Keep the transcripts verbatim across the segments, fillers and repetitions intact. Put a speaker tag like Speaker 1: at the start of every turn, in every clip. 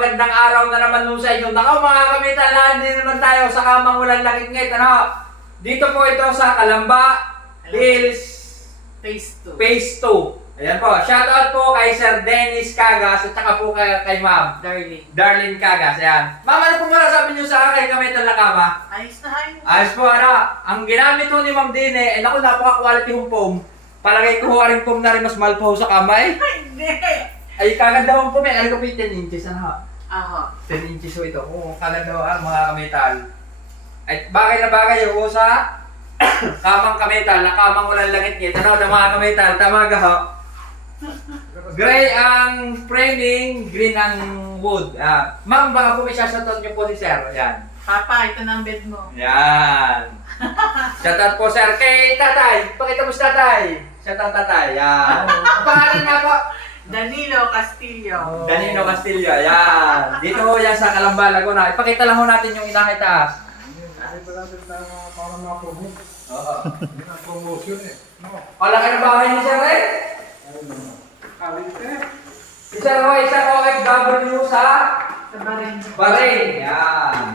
Speaker 1: magandang araw na naman nun sa inyo. Nako mga kamitan, lahat din naman tayo sa kamang ulan langit ngayon. Ano? Dito po ito sa Calamba Hills
Speaker 2: Phase two.
Speaker 1: Phase two. Ayan po. Shoutout po kay Sir Dennis Cagas at saka po kay, kay Ma'am
Speaker 2: Darling.
Speaker 1: Darlene Cagas. Ayan. Ma'am, ano po masasabi niyo sa akin kamitan lakama?
Speaker 2: Ayos na ayos.
Speaker 1: Ayos po, ano? Ang ginamit po ni Ma'am Dine, eh naku, napaka-quality yung foam. Palagay ko rin foam na rin mas mahal po sa kamay.
Speaker 2: Hindi.
Speaker 1: Ay, kaganda mo po, may ano ko po yung ten inches, ano?
Speaker 2: Aha.
Speaker 1: ten inches po ito. Oo, kaganda mo, ah, mga kametal. At bagay na bagay yung sa kamang kametal, na kamang walang langit ngit. Ano, na mga kametal, tama ka ho? Gray ang framing, green ang wood. Ah, ma'am, baka po may sasatot niyo po si Sir. Ayan.
Speaker 2: Papa, ito na ang bed mo.
Speaker 1: Ayan. Shoutout po, Sir. Kay tatay. Pakita mo si tatay. Shoutout tatay. Ayan. Ang pangalan nga po?
Speaker 2: Danilo Castillo.
Speaker 1: Danilo Castillo, ayan. Dito ho yan sa Calamba, Laguna. Ipakita lang ho natin yung inakay taas.
Speaker 3: Ay, wala din tayo para mapromote.
Speaker 1: Oo.
Speaker 3: Hindi na promotion eh. No.
Speaker 1: Palaki ng bahay ni Sir eh.
Speaker 3: Ayun naman. Kalite.
Speaker 1: Si Sir ho, isang O F W sa
Speaker 2: Sa Bahrain.
Speaker 1: Bahrain. Yan.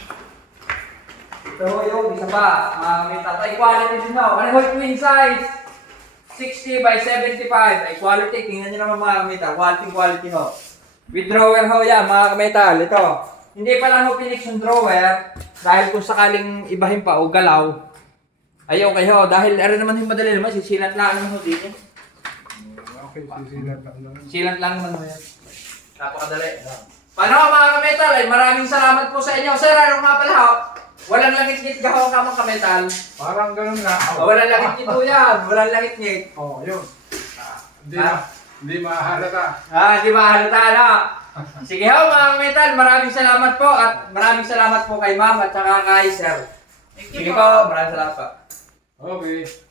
Speaker 1: Ito ho yung isa pa. Uh, may tatay quality din ho. Ano ho yung twin size? sixty by seventy-five. Ay quality. Tingnan nyo naman mga kametal. Quality quality ho. With drawer ho yan mga kametal. Ito. Hindi pa lang ho pinix yung drawer. Dahil kung sakaling ibahin pa o galaw. Ay okay ho. Dahil ano naman yung madali naman. Sisilat lang naman ho dito.
Speaker 3: Okay, sisilat lang naman.
Speaker 1: Silat lang naman ho yan. Napakadali. Paano mga kametal? Ay maraming salamat po sa inyo. Sir, ano nga pala ho? Walang langit-ngit gaho ka mga kametal.
Speaker 3: Parang ganun nga.
Speaker 1: Oh, walang langit-ngit po yan. Walang langit-ngit.
Speaker 3: Oh, yun. Ah, Hindi
Speaker 1: Ah.
Speaker 3: ma, hindi mahalata.
Speaker 1: Ah, di ba halata na? Sige ho mga kametal, maraming salamat po at maraming salamat po kay ma'am at saka kay sir.
Speaker 2: Thank you
Speaker 1: Sige
Speaker 2: po.
Speaker 1: po, maraming salamat po.
Speaker 3: Okay.